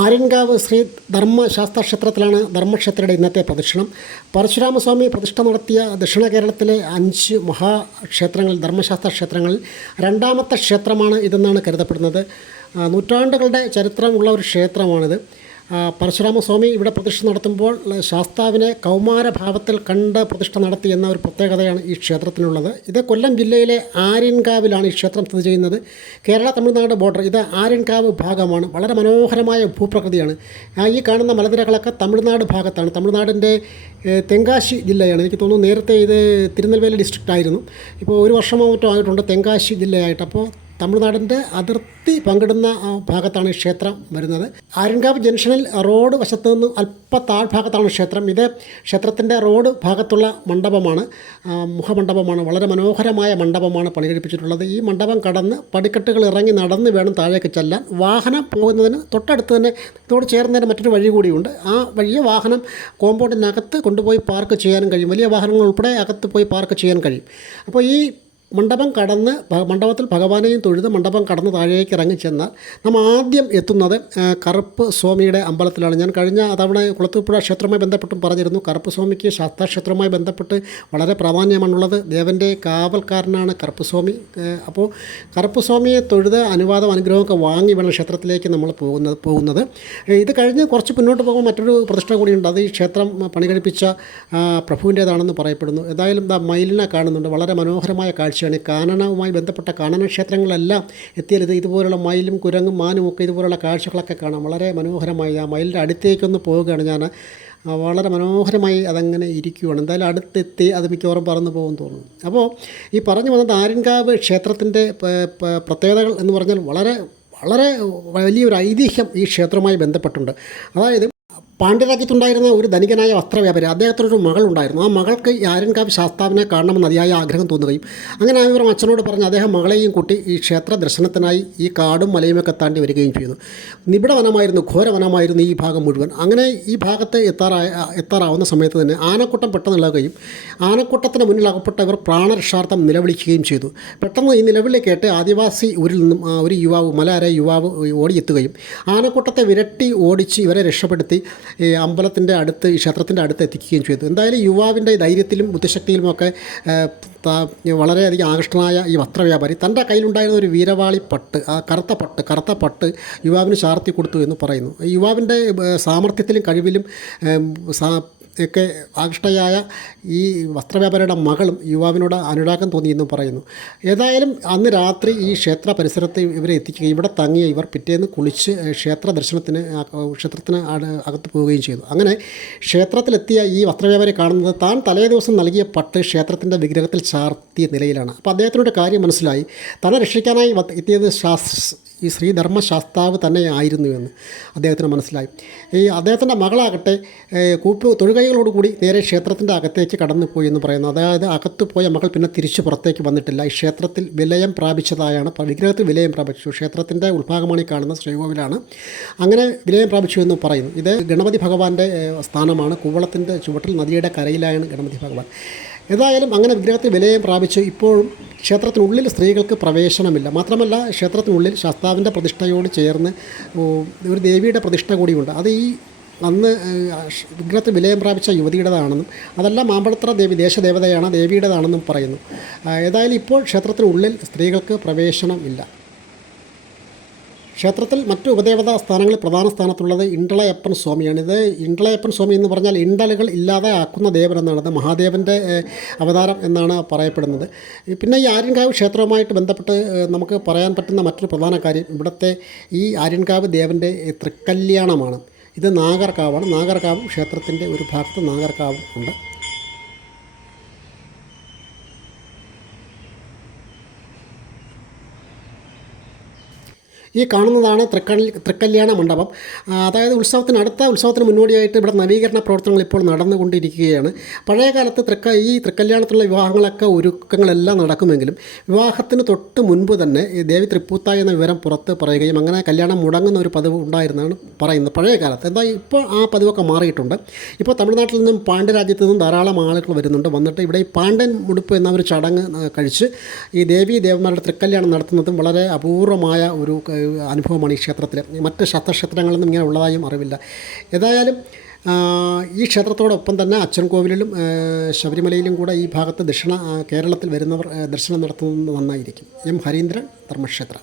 ആര്യൻകാവ് ശ്രീ ധർമ്മശാസ്ത്ര ക്ഷേത്രത്തിലാണ് ധർമ്മക്ഷേത്രയുടെ ഇന്നത്തെ പ്രദക്ഷിണം പരശുരാമസ്വാമി പ്രതിഷ്ഠ നടത്തിയ ദക്ഷിണ കേരളത്തിലെ അഞ്ച് മഹാക്ഷേത്രങ്ങൾ ധർമ്മശാസ്ത്ര ക്ഷേത്രങ്ങളിൽ രണ്ടാമത്തെ ക്ഷേത്രമാണ് ഇതെന്നാണ് കരുതപ്പെടുന്നത്. നൂറ്റാണ്ടുകളുടെ ചരിത്രമുള്ള ഒരു ക്ഷേത്രമാണിത്. പരശുരാമസ്വാമി ഇവിടെ പ്രതിഷ്ഠ നടത്തുമ്പോൾ ശാസ്താവിനെ കൗമാരഭാവത്തിൽ കണ്ട് പ്രതിഷ്ഠ നടത്തി എന്ന ഒരു പ്രത്യേകതയാണ് ഈ ക്ഷേത്രത്തിനുള്ളത്. ഇത് കൊല്ലം ജില്ലയിലെ ആര്യൻകാവിലാണ് ഈ ക്ഷേത്രം സ്ഥിതി ചെയ്യുന്നത്. കേരള തമിഴ്നാട് ബോർഡർ ഇത് ആര്യൻകാവ് ഭാഗമാണ്. വളരെ മനോഹരമായ ഭൂപ്രകൃതിയാണ്. ഈ കാണുന്ന മലനിരകളൊക്കെ തമിഴ്നാട് ഭാഗത്താണ്. തമിഴ്നാടിന്റെ തെങ്കാശി ജില്ലയാണ്. എനിക്ക് തോന്നുന്നു നേരത്തെ ഇത് തിരുനെൽവേലി ഡിസ്ട്രിക്റ്റ് ആയിരുന്നു. ഇപ്പോൾ ഒരു വർഷമോ മറ്റോ ആയിട്ടുണ്ട് തെങ്കാശി ജില്ലയായിട്ട്. അപ്പോൾ തമിഴ്നാടിന്റെ അതിർത്തി പങ്കിടുന്ന ഭാഗത്താണ് ഈ ക്ഷേത്രം വരുന്നത്. ആര്യൻകാവ് ജംഗ്ഷനിൽ റോഡ് വശത്ത് നിന്ന് അല്പ താഴ്ഭാഗത്താണ് ക്ഷേത്രം. ഇത് ക്ഷേത്രത്തിന്റെ റോഡ് ഭാഗത്തുള്ള മണ്ഡപമാണ്. മുഖമണ്ഡപമാണ്. വളരെ മനോഹരമായ മണ്ഡപമാണ് പണി ഈ മണ്ഡപം കടന്ന് പടിക്കെട്ടുകൾ ഇറങ്ങി നടന്ന് വേണം താഴേക്ക് ചെല്ലാൻ. വാഹനം പോകുന്നതിന് തൊട്ടടുത്ത് തന്നെ ഇതോട് ചേർന്ന് തന്നെ മറ്റൊരു വഴി കൂടിയുണ്ട്. ആ വഴിയെ വാഹനം കോമ്പൗണ്ടിനകത്ത് കൊണ്ടുപോയി പാർക്ക് ചെയ്യാനും കഴിയും. വലിയ വാഹനങ്ങൾ ഉൾപ്പെടെ അകത്ത് പോയി പാർക്ക് ചെയ്യാൻ കഴിയും. അപ്പോൾ ഈ മണ്ഡപം കടന്ന് മണ്ഡപത്തിൽ ഭഗവാനെയും തൊഴുത് മണ്ഡപം കടന്ന് താഴേക്ക് ഇറങ്ങി ചെന്നാൽ നമ്മൾ ആദ്യം എത്തുന്നത് കറുപ്പ് സ്വാമിയുടെ അമ്പലത്തിലാണ്. ഞാൻ കഴിഞ്ഞ തവണ കുളത്തൂപ്പുഴ ക്ഷേത്രവുമായി ബന്ധപ്പെട്ടും പറഞ്ഞിരുന്നു. കറുപ്പ് സ്വാമിക്ക് ശാസ്താക്ഷേത്രവുമായി ബന്ധപ്പെട്ട് വളരെ പ്രാധാന്യമാണുള്ളത്. ദേവന്റെ കാവൽക്കാരനാണ് കറുപ്പ് സ്വാമി. അപ്പോൾ കറുപ്പ് സ്വാമിയെ തൊഴുത് അനുവാദം അനുഗ്രഹമൊക്കെ വാങ്ങി വേണം ക്ഷേത്രത്തിലേക്ക് നമ്മൾ പോകുന്നത് പോകുന്നത്. ഇത് കഴിഞ്ഞ് കുറച്ച് മുന്നോട്ട് പോകുമ്പോൾ മറ്റൊരു പ്രതിഷ്ഠ കൂടിയുണ്ട്. അത് ഈ ക്ഷേത്രം പണി കഴിപ്പിച്ച ആ, പ്രഭുവിന്റേതാണെന്ന് പറയപ്പെടുന്നു. ഏതായാലും ദ മയിലിനെ കാണുന്നുണ്ട്. വളരെ മനോഹരമായ കാഴ്ചയാണ്. കാനനവുമായി ബന്ധപ്പെട്ട കാനന ക്ഷേത്രങ്ങളെല്ലാം എത്തിയാൽ ഇത് ഇതുപോലുള്ള മയിലും കുരങ്ങും മാനും ഒക്കെ ഇതുപോലുള്ള കാഴ്ചകളൊക്കെ കാണാം. വളരെ മനോഹരമായി ആ മയിലിന്റെ അടുത്തേക്കൊന്ന് പോവുകയാണ് ഞാൻ. വളരെ മനോഹരമായി അതങ്ങനെ ഇരിക്കുകയാണ് എന്തായാലും അടുത്തെത്തി അത് മിക്കവാറും പറന്നു പോകും തോന്നുന്നു. അപ്പോൾ ഈ പറഞ്ഞു വന്നത് ആര്യൻകാവ് ക്ഷേത്രത്തിന്റെ പ്രത്യേകതകൾ എന്ന് പറഞ്ഞാൽ വളരെ വളരെ വലിയൊരു ഐതിഹ്യം ഈ ക്ഷേത്രവുമായി ബന്ധപ്പെട്ടുണ്ട്. അതായത് പാണ്ഡ്യരാജ്യത്തുണ്ടായിരുന്ന ഒരു ധനികനായ വസ്ത്രവ്യാപാരി അദ്ദേഹത്തിനൊരു മകളുണ്ടായിരുന്നു. ആ മകൾക്ക് ആര്യൻകാവ് ശാസ്താവിനെ കാണണമെന്ന് അതിയായ ആഗ്രഹം തോന്നുകയും അങ്ങനെ ആ വിവരം അച്ഛനോട് പറഞ്ഞ് അദ്ദേഹം മകളെയും കൂട്ടി ഈ ക്ഷേത്ര ദർശനത്തിനായി ഈ കാടും മലയുമൊക്കെ താണ്ടി വരികയും ചെയ്തു. നിബിഡ വനമായിരുന്നു ഘോര വനമായിരുന്നു ഈ ഭാഗം മുഴുവൻ. അങ്ങനെ ഈ ഭാഗത്ത് എത്താറായ എത്താറാവുന്ന സമയത്ത് തന്നെ ആനക്കൂട്ടം പെട്ടെന്ന് ഇളകുകയും ആനക്കൂട്ടത്തിന് മുന്നിൽ അകപ്പെട്ട ഇവർ പ്രാണരക്ഷാർത്ഥം നിലവിളിക്കുകയും ചെയ്തു. പെട്ടെന്ന് ഈ നിലവിളി കേട്ട് ആദിവാസി ഊരിൽ നിന്നും ഒരു യുവാവ് മലയാര യുവാവ് ഓടിയെത്തുകയും ആനക്കൂട്ടത്തെ വിരട്ടി ഓടിച്ച് ഇവരെ രക്ഷപ്പെടുത്തി. ഈ അമ്പലത്തിന്റെ അടുത്ത് ഈ ക്ഷേത്രത്തിന്റെ അടുത്ത് എത്തിക്കുകയും ചെയ്തു. എന്തായാലും യുവാവിന്റെ ധൈര്യത്തിലും ബുദ്ധിശക്തിയിലും ഒക്കെ വളരെയധികം ആകൃഷ്ടനായ ഈ വസ്ത്രവ്യാപാരി തന്റെ കയ്യിലുണ്ടായിരുന്ന ഒരു വീരവാളി പട്ട് ആ കറുത്ത പട്ട് കറുത്ത പട്ട് യുവാവിന് ചാർത്തി കൊടുത്തു എന്ന് പറയുന്നു. യുവാവിന്റെ സാമർഥ്യത്തിലും കഴിവിലും ഒക്കെ ആകൃഷ്ടയായ ഈ വസ്ത്രവ്യാപാരിയുടെ മകളും യുവാവിനോട് അനുരാഗം തോന്നിയെന്നും പറയുന്നു. ഏതായാലും അന്ന് രാത്രി ഈ ക്ഷേത്ര പരിസരത്ത് ഇവരെ എത്തിക്കുകയും ഇവിടെ തങ്ങിയ ഇവർ പിറ്റേന്ന് കുളിച്ച് ക്ഷേത്ര ദർശനത്തിന് ക്ഷേത്രത്തിന് അകത്ത് പോവുകയും ചെയ്തു. അങ്ങനെ ക്ഷേത്രത്തിലെത്തിയ ഈ വസ്ത്രവ്യാപാരി കാണുന്നത് താൻ തലേ ദിവസം നൽകിയ പട്ട് ക്ഷേത്രത്തിന്റെ വിഗ്രഹത്തിൽ ചാർത്തിയ നിലയിലാണ്. അപ്പോൾ അദ്ദേഹത്തിനൊരു കാര്യം മനസ്സിലായി. തന്നെ രക്ഷിക്കാനായി എത്തിയത് ശാസ് ഈ ശ്രീധർമ്മശാസ്താവ് തന്നെ ആയിരുന്നു എന്ന് അദ്ദേഹത്തിന് മനസ്സിലായി. ഈ അദ്ദേഹത്തിന്റെ മകളാകട്ടെ കൂപ്പ് തൊഴുകൈകളോടുകൂടി നേരെ ക്ഷേത്രത്തിന്റെ അകത്തേക്ക് കടന്നു പോയി എന്ന് പറയുന്നു. അതായത് അകത്ത് പോയ മകൾ പിന്നെ തിരിച്ചു പുറത്തേക്ക് വന്നിട്ടില്ല. ഈ ക്ഷേത്രത്തിൽ വിലയം പ്രാപിച്ചതായാണ് വിഗ്രഹത്തിൽ വിലയം പ്രാപിച്ചു. ക്ഷേത്രത്തിന്റെ ഉത്ഭാഗമാണ് ഈ കാണുന്ന ശ്രീകോവിലാണ് അങ്ങനെ വിലയം പ്രാപിച്ചു എന്ന് പറയുന്നു. ഇത് ഗണപതി ഭഗവാന്റെ സ്ഥാനമാണ്. കൂവളത്തിന്റെ ചുവട്ടിൽ നദിയുടെ കരയിലായാണ് ഗണപതി ഭഗവാൻ. ഏതായാലും അങ്ങനെ വിഗ്രഹത്തിൽ വിലയം പ്രാപിച്ചു ഇപ്പോഴും ക്ഷേത്രത്തിനുള്ളിൽ സ്ത്രീകൾക്ക് പ്രവേശനമില്ല. മാത്രമല്ല ക്ഷേത്രത്തിനുള്ളിൽ ശാസ്താവിന്റെ പ്രതിഷ്ഠയോട് ചേർന്ന് ഒരു ദേവിയുടെ പ്രതിഷ്ഠ കൂടിയുണ്ട്. അത് ഈ അന്ന് വിഗ്രഹത്തിൽ വിലയം പ്രാപിച്ച യുവതിയുടേതാണെന്നും അതല്ല മാമ്പഴത്ര ദേവി ദേശദേവതയാണ് ദേവിയുടേതാണെന്നും പറയുന്നു. ഏതായാലും ഇപ്പോൾ ക്ഷേത്രത്തിനുള്ളിൽ സ്ത്രീകൾക്ക് പ്രവേശനം ഇല്ല. ക്ഷേത്രത്തിൽ മറ്റു ഉപദേവതാ സ്ഥാനങ്ങളിൽ പ്രധാന സ്ഥാനത്തുള്ളത് ഇണ്ടളയപ്പൻ സ്വാമിയാണ്. ഇത് ഇണ്ടളയപ്പൻ സ്വാമി എന്ന് പറഞ്ഞാൽ ഇണ്ടലുകൾ ഇല്ലാതെ ആക്കുന്ന ദേവൻ എന്നാണ് മഹാദേവന്റെ അവതാരം എന്നാണ് പറയപ്പെടുന്നത്. പിന്നെ ഈ ആര്യൻകാവ് ക്ഷേത്രവുമായിട്ട് ബന്ധപ്പെട്ട് നമുക്ക് പറയാൻ പറ്റുന്ന മറ്റൊരു പ്രധാന കാര്യം ഇവിടുത്തെ ഈ ആര്യൻകാവ് ദേവന്റെ തൃക്കല്യാണമാണ്. ഇത് നാഗർകാവാണ്. നാഗർകാവും ക്ഷേത്രത്തിന്റെ ഒരു ഭാഗത്ത് നാഗർകാവും ഉണ്ട്. ഈ കാണുന്നതാണ് തൃക്കൽ തൃക്കല്യാണ മണ്ഡപം. അതായത് ഉത്സവത്തിന് അടുത്ത ഉത്സവത്തിന് മുന്നോടിയായിട്ട് ഇവിടെ നവീകരണ പ്രവർത്തനങ്ങൾ ഇപ്പോൾ നടന്നുകൊണ്ടിരിക്കുകയാണ്. പഴയ കാലത്ത് തൃക്ക ഈ തൃക്കല്യാണത്തിലുള്ള വിവാഹങ്ങളൊക്കെ ഒരുക്കങ്ങളെല്ലാം നടക്കുമെങ്കിലും വിവാഹത്തിന് തൊട്ട് മുൻപ് തന്നെ ദേവി തൃപ്പൂത്തായി എന്ന വിവരം പുറത്ത് പറയുകയും അങ്ങനെ കല്യാണം മുടങ്ങുന്ന ഒരു പതിവ് ഉണ്ടായിരുന്നാണ് പറയുന്നത് പഴയ കാലത്ത് എന്താ ഇപ്പോൾ ആ പതിവൊക്കെ മാറിയിട്ടുണ്ട്. ഇപ്പോൾ തമിഴ്നാട്ടിൽ നിന്നും പാണ്ഡ്യരാജ്യത്തു നിന്നും ധാരാളം ആളുകൾ വരുന്നുണ്ട്. വന്നിട്ട് ഇവിടെ ഈ പാണ്ഡ്യൻ മുടുപ്പ് എന്ന ഒരു ചടങ്ങ് കഴിച്ച് ഈ ദേവി ദേവന്മാരുടെ തൃക്കല്യാണം നടത്തുന്നതും വളരെ അപൂർവമായ ഒരു അനുഭവമാണ് ഈ ക്ഷേത്രത്തിൽ. മറ്റ് ശാസ്താക്ഷേത്രങ്ങളിലൊന്നും ഇങ്ങനെ ഉള്ളതായും അറിവില്ല. ഏതായാലും ഈ ക്ഷേത്രത്തോടൊപ്പം തന്നെ അച്ചൻകോവിലിലും കോവിലിലും ശബരിമലയിലും കൂടെ ഈ ഭാഗത്ത് ദക്ഷിണ കേരളത്തിൽ വരുന്നവർ ദർശനം നടത്തുന്നത് നന്നായിരിക്കും. എം ഹരീന്ദ്രൻ ധർമ്മക്ഷേത്ര.